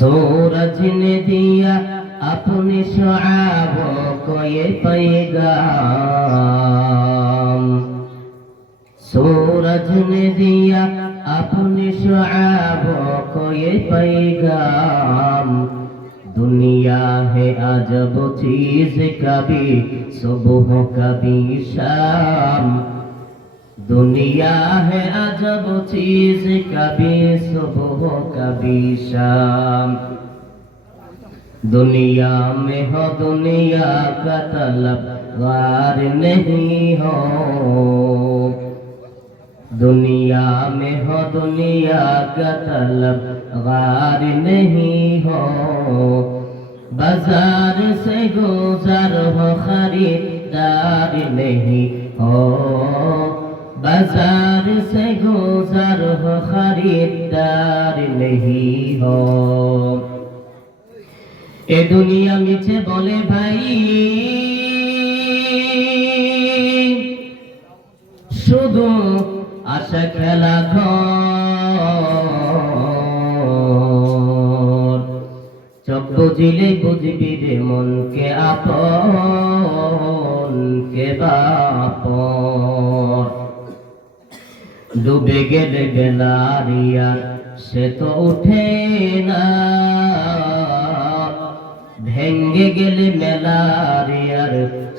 सूरज ने दिया अपने शुआबों को ये पैगाम, सूरज ने दिया अपने शुआबों को ये पैगाम। दुनिया है अजब चीज, कभी सुबह कभी शाम। दुनिया है अजब चीज, कभी सुबह कभी शाम। दुनिया में हो दुनिया का तलबगार नहीं हो, दुनिया में हो दुनिया का तलबगार नहीं हो। बाजार से गुजर हो खरीदार नहीं हो, बाजार से गुजर हो खरीदार नहीं हो। ए दुनिया मिছে बोले भाई, শুধু आशा खेला घर। চোখ বুঝিলে বুঝবি রে মন কে আপন কে বাপন। ডুবে গেলে বেলারিয়া সে তো উঠে না, ভেঙ্গে গেলে মেলারিয়ার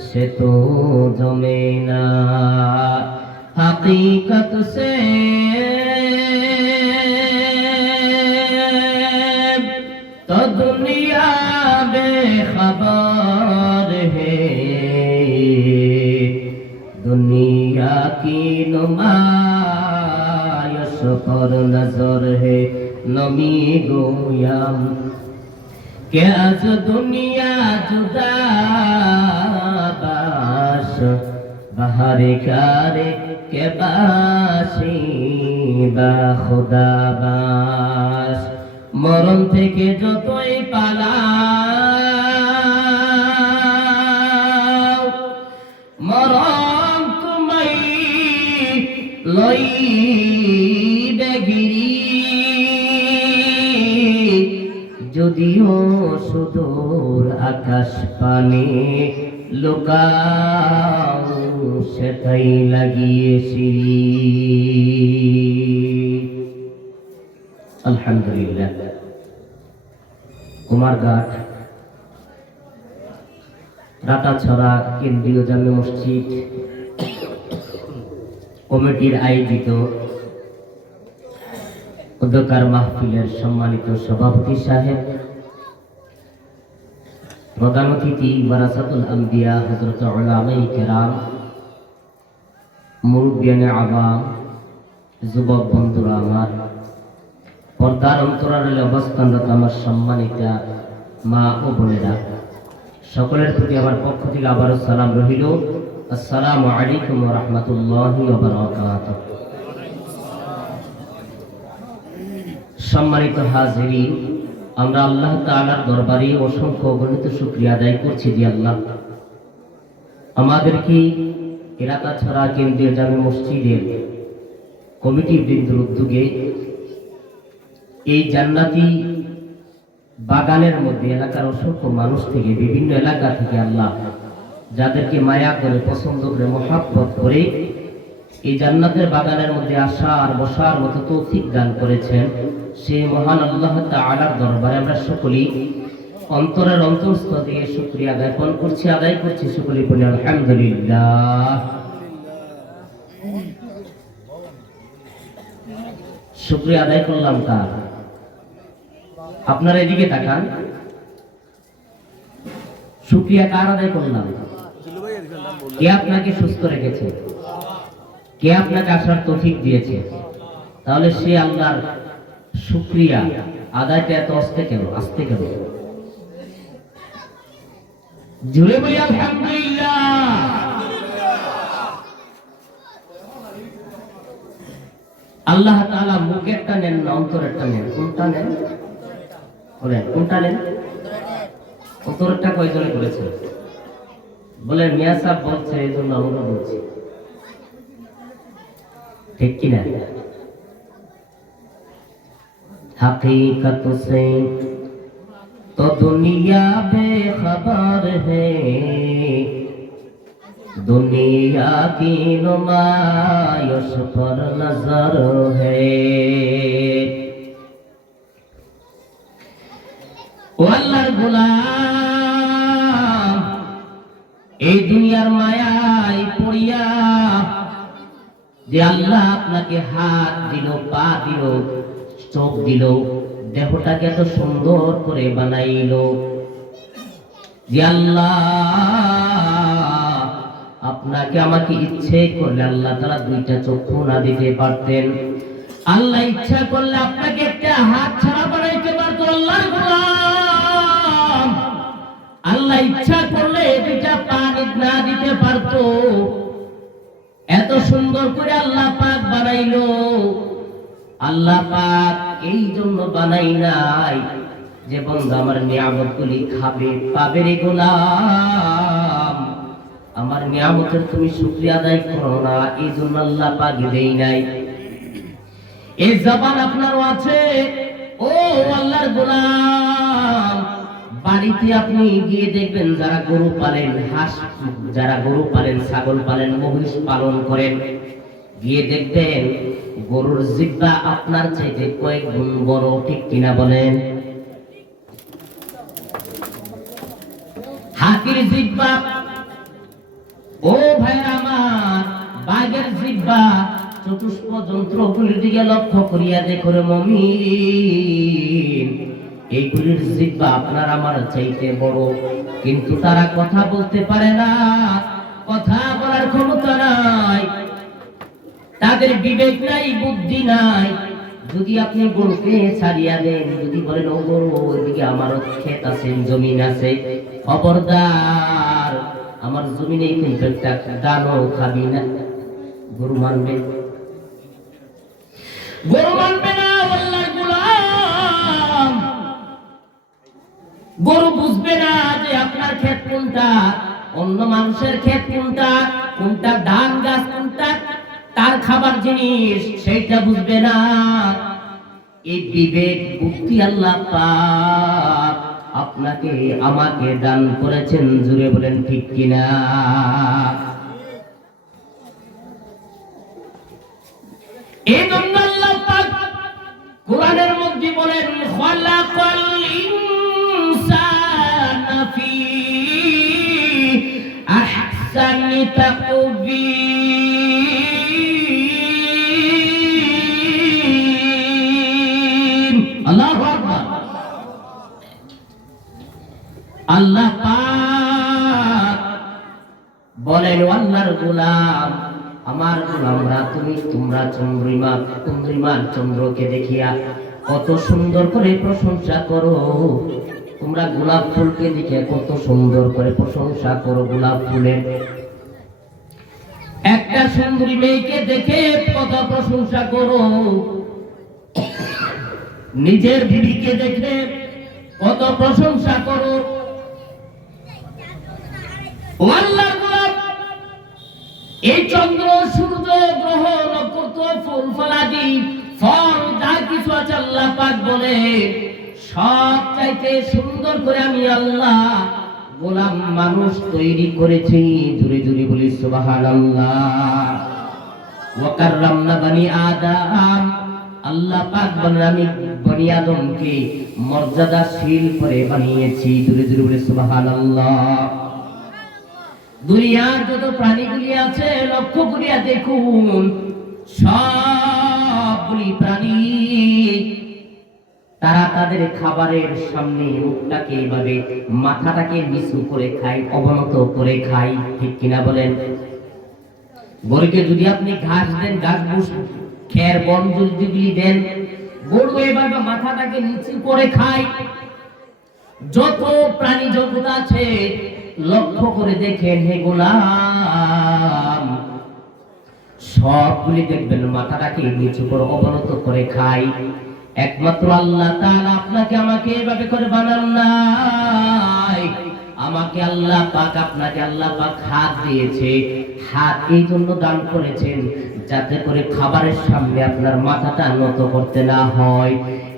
সে তো জমে না। हकीकत से तो दुनिया बेखबर है, दुनिया की नुमाइश पर नजर है। नमी गोयाम के आज दुनिया जुदा बाश, बाहरे कारे के बासी বা খুদা বাস। মরণ থেকে যতই পালাও, মরণ তুমি লইবে গিরি। যদিও সুদূর আকাশ পানে লুকাও, সেটাই লাগিয়েছি। আলহামদুলিল্লাহ। কুমারঘাট রাটাছড়া কেন্দ্রীয় জামে মসজিদ কমিটির আয়োজিত উদ্যোক্তার মাহফিলের সম্মানিত সভাপতি সাহেব, প্রধান অতিথি ওয়ারাসাতুল আম্বিয়া হযরত উলামায়ে কেরাম, মুরব্বিয়ানে আওয়াম, যুবক বন্ধুরা আমার, পর্দার অন্তরালে অবস্থানরত আমার সম্মানিতা মা ও বোনেরা, সকলের প্রতি আমার পক্ষ থেকে আবারও সালাম রহিল। আসসালামু আলাইকুম ওয়া রাহমাতুল্লাহি ওয়া বারাকাতুহু। সম্মানিত হাজিরিন, আমরা আল্লাহ তাআলার দরবারে অসংখ্য অগণিত শুকরিয়া আদায় করছি যে আল্লাহ আমাদেরকে রাটাছড়া কেন্দ্রীয় জামে মসজিদের কমিটি বৃন্দের উদ্যোগে এই জান্নাতি বাগানের মধ্যে এলাকার অসংখ্য মানুষ থেকে, বিভিন্ন এলাকা থেকে আল্লাহ যাদেরকে মায়া করে, পছন্দ করে, মহাব্বত করে এই জান্নাতের বাগানের মধ্যে আসা আর বসার মতো তৌফিক দান করেছেন, সেই মহান আল্লাহ তাআলার দরবারে আমরা সকলেই অন্তরের অন্তঃস্থল থেকে শুকরিয়া জ্ঞাপন করছি, আদায় করছি। সকলেই বলি আলহামদুলিল্লাহ। শুকরিয়া আদায় করলাম কার? আপনারা এদিকে তাকান। শুকরিয়া কার আদায় করলাম? কে আপনাকে সুস্থ রেখেছে? কে আপনাকে আসার তৌফিক দিয়েছে? তাহলে সে আল্লাহর শুকরিয়া আদায়টা এত আস্তে কেন? আস্তে কেন? জুড়ে বলি আলহামদুলিল্লাহ। আল্লাহ তাআলা মুখেরটা নেন না অন্তরেরটা নেন? কোনটা নেন? বলেন কোনটা নেন? অন্তরেরটা কয়জনে বলেছে? বলেন মিয়া সাহেব বলছে, এই জন্য আমরা বলছি, ঠিক কিনা? हकीकत से तो दुनिया बेखबर है, दुनिया की नुमाइश पर नजर है। ओ अल्लाहर গোলাম, এই দুনিয়ার মায়ায় পড়িয়া যে আল্লাহ আপনাকে হাত দিল, পা দিল, চোখ দিল, দেহটাকে এত সুন্দর করে বানাইলো, যে আল্লাহ আপনাকে আমাকে ইচ্ছে করলে আল্লাহ তাআলা দুইটা চক্ষু না দিতে পারতেন, আল্লাহ ইচ্ছা করলে আপনাকে একটা হাত ছাড়া বানাইতে পারতো। আল্লাহর গোলাম, আল্লাহ ইচ্ছা করলে দুইটা পা না দিতে পারতো। এত সুন্দর করে আল্লাহ পাক বানাইলো। আল্লাহ পাক এই জন্য বানাই নাই যে বন্ধু আমার নিয়ামতগুলি খাবে, পাবে রে গোলাম, আমার নিয়ামতের তুমি শুকরিয়া আদায় করো না, এই জন্য আল্লাহ পাক দেই নাই। এই জবান আপনারও আছে। ও আল্লাহর গোলাম, বাড়িতে আপনি গিয়ে দেখবেন যারা গরু পালেন, যারা গরু পালেন, ছাগল পালেন, মহিষ পালন করেন, গিয়ে দেখবেন গরুর জিহ্বা আপনার চাইতে কয়েক গুণ বড়, ঠিক কিনা বলেন? হাতির জিহ্বা, ও ভাইরা আমার, বাঘের জিহ্বা, চতুষ্প যন্ত্রগুলির দিকে লক্ষ্য করিয়া দেখো রে মুমিন, এইগুলির জিহ্বা আপনার আমার চাইতে বড়, কিন্তু তারা কথা বলতে পারে না, কথা বলার ক্ষমতা নাই, তাদের বিবেক নাই, বুদ্ধি নাই। যদি আপনি গরুকে ছাড়িয়া দেন, যদি বলেন ও গরু ওইদিকে আমার ক্ষেত আছে, জমিন আছে, খবরদার আমার জমিনে কিন্তু একটা দানও খাবি না, গরু মানবে? গরু মানবে না। আল্লাহর গোলাম, গরু বুঝবে না যে আপনার ক্ষেত কোনটা, অন্য মানুষের ক্ষেত কোনটা, কোনটা ধান গাছ, কোনটা তার খাবার জিনিস, সেইটা বুঝবে না। এই বিবেক বুদ্ধি আল্লাহ পাক আপনাকে আমাকে দান করেছেন, জুড়ে বলেন ঠিক কিনা? এই জন্য আল্লাহ পাক কোরআনের মধ্যে বলেন, খালাকাল ইনসানা ফি আহসানি তাকবীর। আল্লাহু আকবার। আল্লাহ পাক বলেন, আল্লাহর গোলাম, আমার গোলামরা, তোমরা চন্দ্রিমা চন্দ্রকে দেখিয়া কত সুন্দর করে প্রশংসা করো, তোমরা গোলাপ ফুলকে দেখে কত সুন্দর করে প্রশংসা করো গোলাপ ফুলের, একটা সুন্দরী মেয়েকে দেখে কত প্রশংসা করো, নিজের বিবিকে দেখে কত প্রশংসা করো। আল্লাহর গোলাম, এই চন্দ্র, সূর্য, গ্রহ, নক্ষত্র, ফুল ফলাদি, ফল যা কিছু আছে আল্লাহ পাক বলে সব চাইতে সুন্দর করে আমি আল্লাহ গোলাম মানুষ তৈরি করেছি, জুড়ে জুড়ে বলি সুবহানাল্লাহ। ওয়া কাররামনা বানি আদম, আল্লাহ পাক বলেন আমি বনি আদমকে মর্যাদাশীল করে বানিয়েছি, জুড়ে জুড়ে বলি সুবহানাল্লাহ। দুনিয়ার যত প্রাণীগুলি আছে লক্ষ্য করিয়া দেখুন, সবগুলি প্রাণী তারা তাদের খাবারের সামনে মুখটাকে এভাবে, মাথাটাকে নিচু করে খায়, অবনত করে খায়, ঠিক কিনা বলেন? গরুকে যদি আপনি ঘাস দেন, ঘাস বুস খের বন যদি দেন, গরু এভাবে মাথাটাকে নিচু করে খায়। যত প্রাণী জগৎ আছে লক্ষ্য করে দেখেন হে গোলাম, সবগুলি দেখবেন মাথাটাকে নিচু করে অবনত করে খায়। একমাত্র আল্লাহ তাআলা আপনাকে আমাকে এভাবে করে বানান নাই, আমাকে আল্লাহ পাক, আপনাকে আল্লাহ পাক হাত দিয়েছে, হাত এই জন্য দান করেছেন যাতে করে খাবারের সামনে আপনার মাথাটা নত করতে না হয়।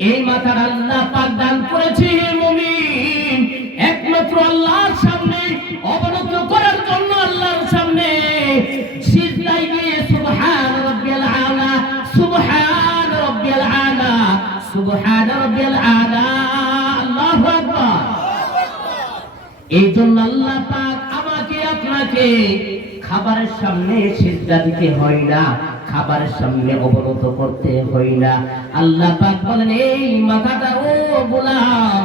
এই মাথার আল্লাহ পাক দান করেছে হে মুমিন, এই জন্য আল্লাহ পাক আমাকে আপনাকে খাবারের সামনে সিজদা দিতে হয় না, খাবারের সামনে অবনত করতে হয় না। আল্লাহ পাক বলেন, এই মাথাটা ও গোলাম,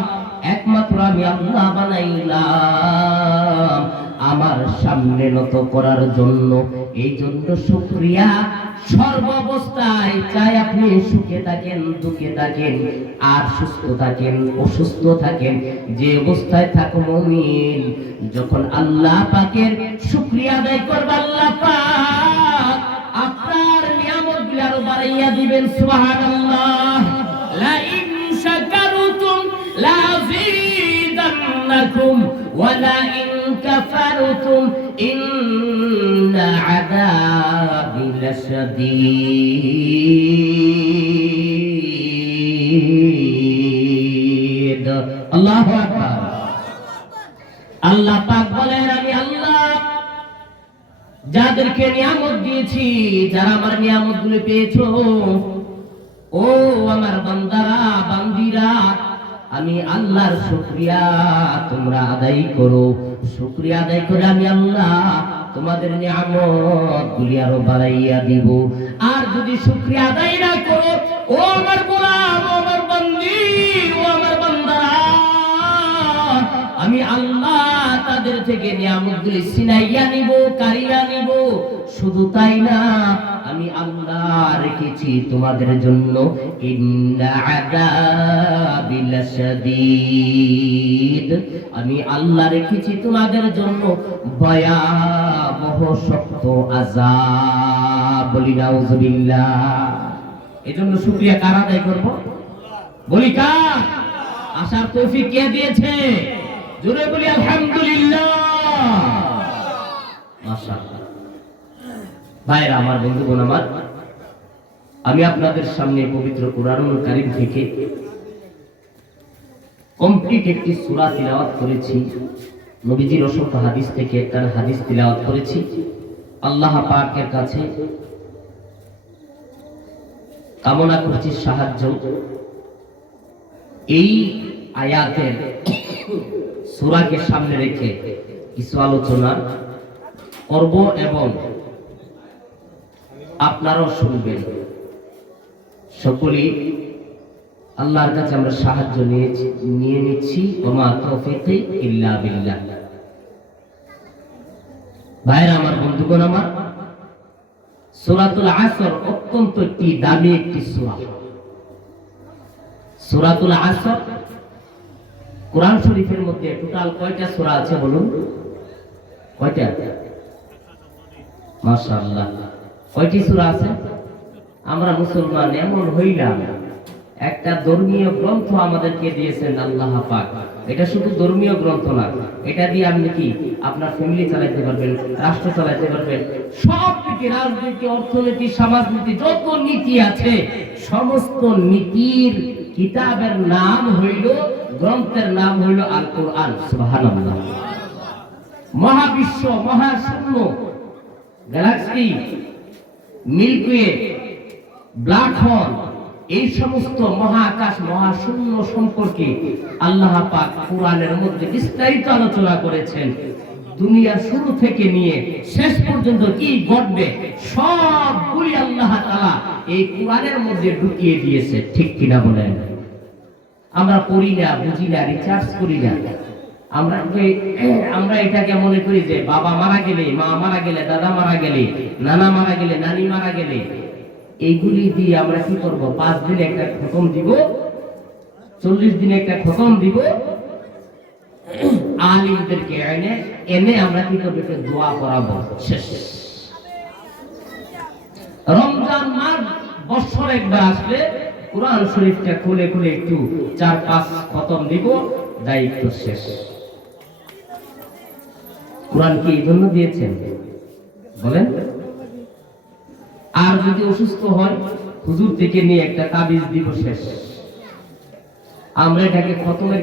একমাত্র আমি আল্লাহ বানাইলাম আমার সামনে নত করার জন্য। এই জন্য শুকরিয়া সর্বাবস্থায়, চাই আপনি সুখে থাকেন, দুঃখে থাকেন, আর সুস্থ থাকেন, অসুস্থ থাকেন, যে অবস্থায় থাকো মুমিন, যখন আল্লাহ পাকের শুকরিয়া আদায় করবে, আল্লাহ পাক আপনার নিয়ামতগুলো আরো বাড়াইয়া দিবেন। সুবহানাল্লাহ। লা ইন শাকারতুম লা আযীদান্নাকুম ওয়া লা ইন কাফারতুম ইন্না আযাবি লাশাদীদ। আল্লাহু আকবার। আল্লাহ পাক বলেন, আমি আল্লাহ যাদেরকে নিয়ামত দিয়েছি, যারা আমার নিয়ামতগুলো পেয়েছো, ও আমার বান্দারা বান্দিরা, আমি আল্লাহর শুকরিয়া তোমরা আদায় করো। শুকরিয়া আদায় করে আমি আল্লাহ তোমাদের নিয়ামতগুলি আরো বাড়াইয়া দিব। আর যদি শুকরিয়া আদায় না করো, ও আমার গোলাম, ও আমার বান্দি, ও আমার বান্দারা, আমি আল্লাহ তাদের থেকে নিয়ামতগুলি ছিনাইয়া নিব, কাড়িয়া নিব। শুধু তাই না, আমি আল্লাহ রেখেছি তোমাদের জন্য ইন্না আযাবি লাশাদীদ, আমি আল্লাহ রেখেছি তোমাদের জন্য ভয়াবহ শক্ত আযাব। বলি নাউযুবিল্লাহ। এজন্য শুকরিয়া কার আদায় করব? বলি কার? আসার তৌফিক কে দিয়েছে? জোরে বলি আলহামদুলিল্লাহ। মাশাআল্লাহ। ভাইরা আমার, বন্ধুগণ আমার, আমি আপনাদের সামনে পবিত্র কুরআনুল কারীম থেকে কমপ্লিট একটি সূরা তিলাওয়াত করেছি। নবীজির অসংখ্য হাদিস থেকে একটা হাদিস তিলাওয়াত করেছি। আল্লাহ পাকের কাছে কামনা করছি সাহায্য। এই আয়াতের সূরাকে সামনে রেখে কিছু আলোচনা করব এবং আপনারাও শুনবেন। সকলেই আল্লাহর কাছে আমরা সাহায্য নিয়ে নিচ্ছি। ওমা তাওফীকি ইল্লা বিল্লাহ। ভাইরা আমার, বন্ধুগণ আমার, সূরাতুল আসর অত্যন্ত একটি দামি একটি সূরা। সূরাতুল আসর কোরআন শরীফের মধ্যে টোটাল কয়টা সূরা আছে বলুন? কয়টা? মাশাআল্লাহ। কয়টি সূরা আছে? আমরা মুসলমান এমন হইলাম, একটা ধর্মীয় গ্রন্থ আমাদেরকে দিয়েছেন আল্লাহ পাক। এটা শুধু ধর্মীয় গ্রন্থ না, এটা দিয়ে আপনি কি আপনার ফ্যামিলি চালাতে পারবেন, রাষ্ট্র চালাতে পারবেন, সব দিকে, রাজনীতি, অর্থনীতি, সমাজনীতি, যত নীতি আছে, সমস্ত নীতির কিতাবের নাম হইল, গ্রন্থের নাম হইল আল কোরআন। সুবহানাল্লাহ। মহাবিশ্ব, মহাশূন্য, galaxy, Milky Way, black hole, এই সমস্ত মহাকাশ, মহাশূন্য সম্পর্কে আল্লাহ পাক কোরআনের মধ্যে বিস্তারিত আলোচনা করেছেন। দুনিয়ার শুরু থেকে নিয়ে শেষ পর্যন্ত কি ঘটবে সবগুলি আল্লাহ তাআলা এই কোরআনের মধ্যে ঢুকিয়ে দিয়েছে। ঠিক কিনা বলেন? আমরা পড়ি না, বুঝি না, রিসার্চ করি না। আমরা এটাকে মনে করি যে বাবা মারা গেলে, মা মারা গেলে, দাদা মারা গেলে, নানা মারা গেলে, নানি মারা গেলে, এইগুলি দিয়ে আমরা কি করব? 5 দিনে একটা খতম দিব, 40 দিনে একটা খতম দিব, আলিমদেরকে এনে আমরা কি করব? একটা দোয়া করাবো, শেষ। রমজান মাস বছর একবার আসলে কোরআন শরীফটা খুলে খুলে একটু 4-5 খতম দিব, দায়িত্ব শেষ। কোরআন কি এই জন্য দিয়েছেন বলেন? আর যদি অসুস্থ হয়, হুজুর থেকে নিয়ে একটা তাবিজ দিব, শেষ। আমরা এটাকে খতমের